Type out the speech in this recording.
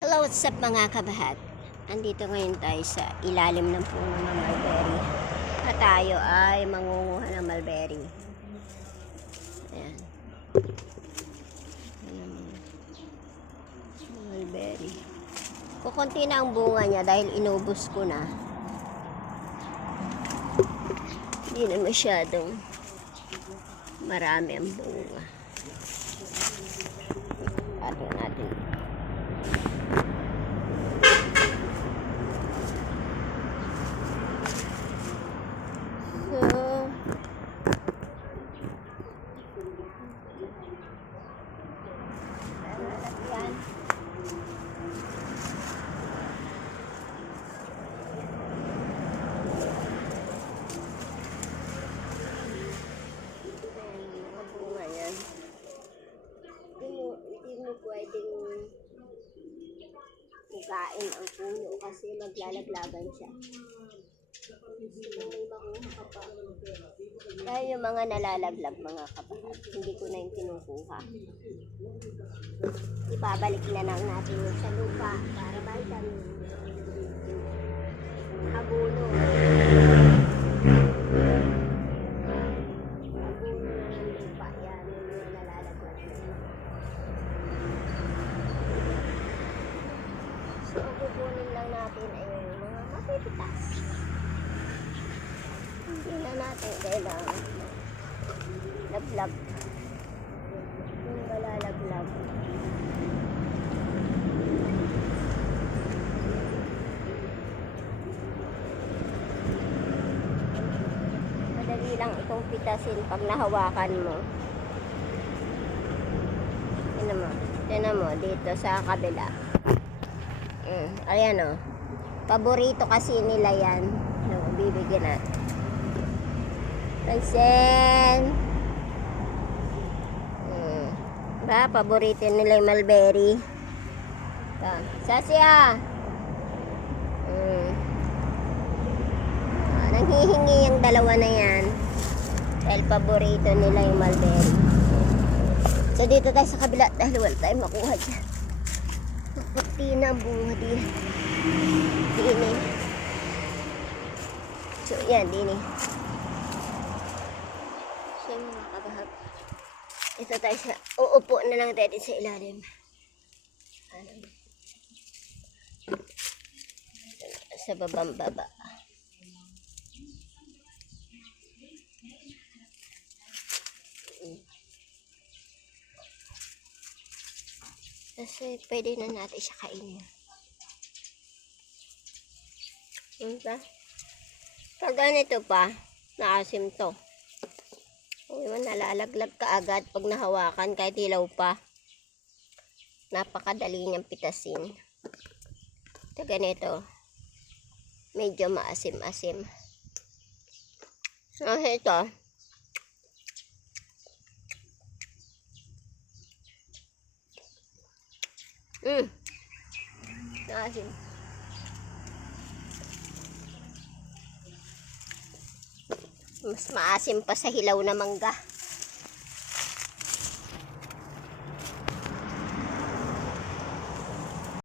Hello, what's up mga kabahat? Andito ngayon tayo sa ilalim ng puno ng mulberry. At tayo ay mangunguha ng mulberry. Ayan. Ayan. Mulberry. Kukunti na ang bunga niya dahil inubos ko na. Hindi na masyadong marami ang bunga. Ato natin. Hindi mo pwedeng ugain ang puno kasi maglalaglagan siya. May makuha ka pa. Dahil yung mga nalalaglag mga kapatid, hindi ko na yung kinukuha. Ibabalik na lang natin yung sa lupa para balikan yung abono. So, kukunin lang natin ay mga mapipitas. Hindi na natin kailangan laglag. Yung malalaglag. Madali lang itong pitasin pag nahawakan mo. Tignan mo dito sa kabila. Ayan o. Paborito kasi nila yan. Bibigyan natin. Pansin. Diba? Paborito nila yung mulberry. Sasya. Nanghihingi yung dalawa na yan. Dahil paborito nila yung mulberry. So dito tayo sa kabila. Dahil wala tayo makuha dyan. Puti na ang bunga din. Dini. So, yan, dini. So, mga kabahag. Ito tayo sa, uupo na lang tayo sa ilalim. Sa babang baba. Kasi pwede na natin siya kainin. Diba? Pag ganito pa, naasim to. Nalalaglag ka agad pag nahawakan kahit hilaw pa. Napakadali niyang pitasin. Ito ganito. Medyo maasim-asim. So ito. Naasim. Mas maasim pa sa hilaw na mangga.